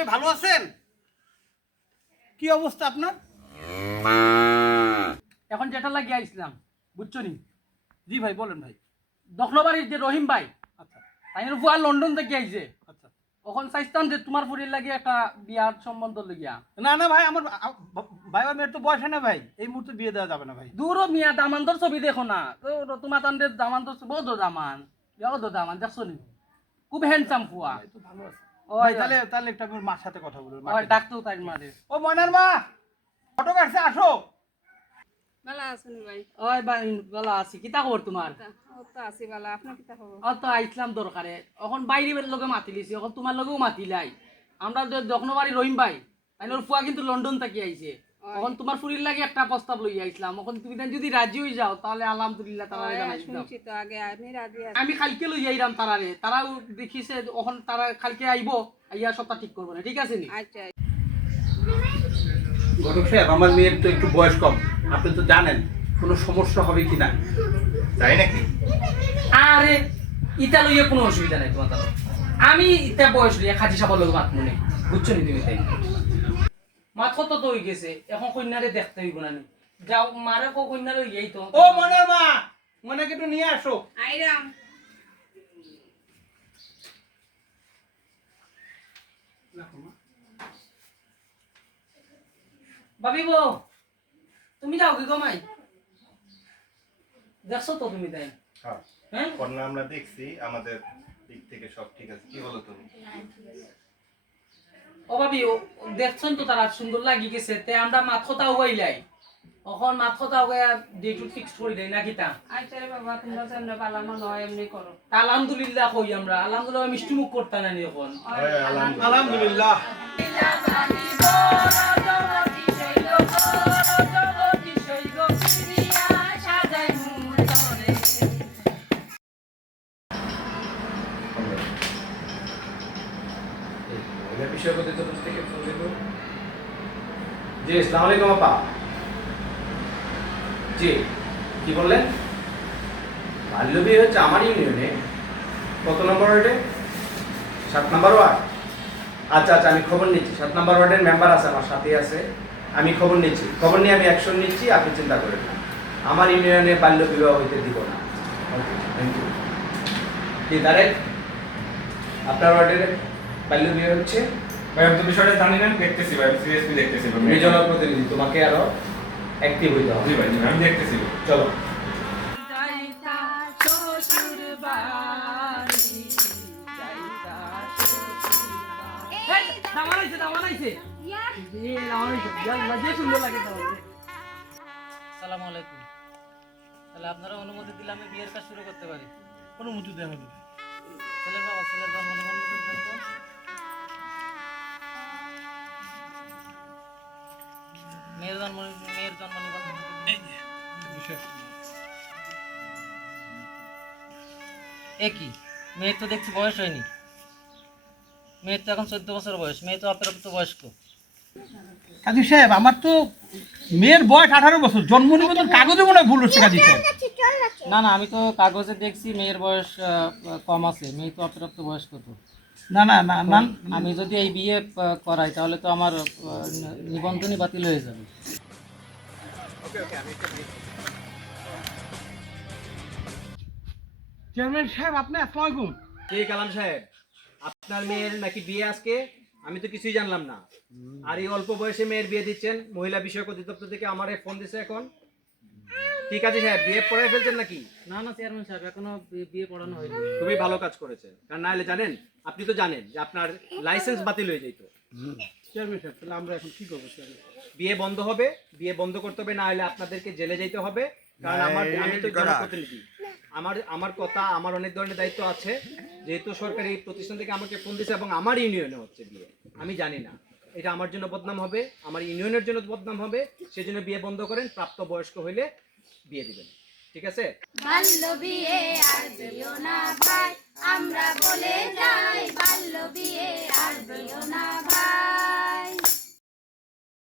ভাই ভালো আছেন? কি অবস্থা আপনার? এখন যেটা লাগিয়ে আইছিলাম বুঝছো নি? জি ভাই বলেন ভাই। দখলবাড়ির যে রহিম ভাই আচ্ছা তাইনের বুয়া লন্ডন থেকে আইছে। আচ্ছা। এখন চাইতাম যে তোমার ফুরির লাগে একটা বিয়ার সম্বন্ধ লইয়া। না না ভাই, আমার ভাই আমার মেয়ের তো বয়স হয় না ভাই, এই মুহূর্তে বিয়ে দেওয়া যাবে না ভাই। দূরও মিয়া দামান্তর ছবি দেখো না তো তোমার তান্ডের দামান্তর বহুত দামান বহুত দামান দেখছো নি? খুব হ্যান্ডসাম ফুয়া। ভাই তো ভালো আছে ওই ভাই। তাহলে তাহলে একটু আমি ওর মার সাথে কথা বলবো। ওই ডাকতো তাই মারে। ও ময়নার মা, ফটো কাটছে, আসো। ভালো আছেন ভাই? ওই ভাই ভালো আছি, কিতা খবর তোমার? ও তো আছি ভালো, আপনার কিতা খবর? ও তো আইছিলাম দরকারে, এখন বাইরের লগে মাতি লিছি, এখন তোমার লগেও মাতিলাই। আমরা দক্ষিণবাড়ি রহিম ভাই তাইনোর ফুয়া কিন্তু লন্ডন থেকে আইছে। এখন তোমার ফুরির লাগে একটা প্রস্তাব লই আইছিলাম, এখন তুমি যদি রাজি হয়ে যাও তাহলে আলহামদুলিল্লাহ তারারে জানাই দিতাম। শুনছি তো আগে আমি রাজি আছি। আমি কালকে লই আইরাম তারারে, তারাও দেখিছে এখন তারা কালকে আইবো, আইয়া সবটা ঠিক করবো না, ঠিক আছে নি? আচ্ছা ঘটক সাহেব, আমার মেয়ের তো একটু বয়স কম, আপনি তো জানেন কোনো সমস্যা হবে কিনা। তাই নাকি? আরে ইটা লইয়া কোনো অসুবিধা নাই তোমার তার। আমি ইটা বয়স লইয়া খাজি সাপর লোক মাত মনে বুঝছো নি তুমি? তাই মাত কত তো হয়ে গেছে, এখন কন্যারে দেখতে হইব না নি। যাও মারে কো কন্যা লই যাই তো। ও ময়নার মা, ময়নাকে একটু নিয়ে আসো। আইরাম। ভাবি বউ তুমি যাও কি গমাই? দেখছো তো তুমি? তাই হ্যাঁ, হ্যাঁ কন্যা আমরা দেখছি, আমাদের দিক থেকে সব ঠিক আছে। কি বলো তুমি? ও ভাবি দেখছেন তো তারা সুন্দর লাগি গেছে, তে আমরা মাত কথা হইলাই, এখন মাত কথা হইয়া ডেট ফিক্স করে দেই নাকি তা? আচ্ছা রে বাবা, তোমরা যেমন ভালো মনে হয় এমনি করো। আলহামদুলিল্লাহ কই আমরা, আলহামদুলিল্লাহ মিষ্টি মুখ করতে না নি এখন। আলহামদুলিল্লাহ। জি, আসসালামু আলাইকুম আপা। জি, কি বললেন? বাল্য বিয়ে হচ্ছে আমার ইউনিয়নে। কত নম্বর ওয়ার্ডে? 7 নম্বর ওয়ার্ড। আচ্ছা আচ্ছা, আমি খবর নিচ্ছি। 7 নম্বর ওয়ার্ডের মেম্বার আছে, আমার সাথে আছে। আমি খবর নিচ্ছি, খবর নিয়ে আমি অ্যাকশন নিচ্ছি, আপনি চিন্তা করেন না। আমার ইউনিয়নে বাল্য বিবাহ হইতে দিব না। ওকে, থ্যাংক ইউ। কি ডাইরেক্ট আপনার ওয়ার্ডের বাল্য বিয়ে হচ্ছে? ভাই আমি তো বিষয়টা জানি না, দেখতেছি ভাই, সিরিয়াসলি দেখতেছি ভাই। তুমি জনপ্রতিনিধি, তোমাকে আরো অ্যাক্টিভ হইতে হবে। জি ভাই, জি ভাই, আমি দেখতেছি। চলো। আসসালামু আলাইকুম। তাহলে আপনারা অনুমতি দিলে আমি বিয়ের কাজ শুরু করতে পারি? অনুমতি দেওয়া হবে। ছেলের বাবা, ছেলের জন্ম নিবন্ধন দেন তো। মেয়ের জন্ম নিবন্ধন। একই মেয়ের তো দেখছি বয়স হয়নি, মেয়ের তো এখন 14 বছর বয়স, মেয়ে তো অপ্রাপ্ত বয়স্ক। কাজী সাহেব, আমার তো মেয়ের বয়স 18 বছর, জন্ম নিবন্ধন কাগজে মনে হয় ভুল হচ্ছে কাজী সাহেব। না না, আমি তো কাগজে দেখছি মেয়ের বয়স কম আছে, মেয়ে তো অপ্রাপ্ত বয়স্ক তো। না না না না, আমি যদি এই বিয়ে করাই তাহলে তো আমার নিবন্ধনই বাতিল হয়ে যাবে। চেয়ারম্যান সাহেব আপনি আসসালামু আলাইকুম। কে কালাম সাহেব, আপনার মেয়ের নাকি বিয়ে আজকে? আমি তো কিছুই জানলাম না। আর এই অল্প বয়সে মেয়ের বিয়ে দিচ্ছেন? মহিলা বিষয়ক অধিদপ্তর থেকে আমারে ফোন দিছে এখন। ঠিক আছে সাহেব, বিয়ে পড়াই ফেলছেন নাকি? না না চেয়ারম্যান সাহেব, এখনো বিয়ে পড়ানো হয়নি। খুবই ভালো কাজ করেছেন, কারণ না হলে জানেন, আপনি তো জানেন যে আপনার লাইসেন্স বাতিল হয়ে যেত। চেয়ারম্যান সাহেব, তাহলে আমরা এখন কি করবো চেয়ারম্যান? বিয়ে বন্ধ হবে, বিয়ে বন্ধ করতে হবে, না হলে আপনাদেরকে জেলে যেতে হবে। কারণ আমি তো জনপ্রতিনিধি, আমার কথা, আমার অনেক ধরনের দায়িত্ব আছে। যেহেতু সরকারি প্রতিষ্ঠান থেকে আমাকে ফোন দিয়েছে এবং আমার ইউনিয়নে হচ্ছে বিয়ে, আমি জানি না, এটা আমার জন্য বদনাম হবে, আমার ইউনিয়নের জন্য বদনাম হবে। সেজন্য বিয়ে বন্ধ করেন, প্রাপ্ত বয়স্ক হইলে বিয়ে দিবেন, ঠিক আছে? বাল্য বিয়ে আর দিও না ভাই, আমরা বলে যাই বাল্য বিয়ে আর দিও না ভাই।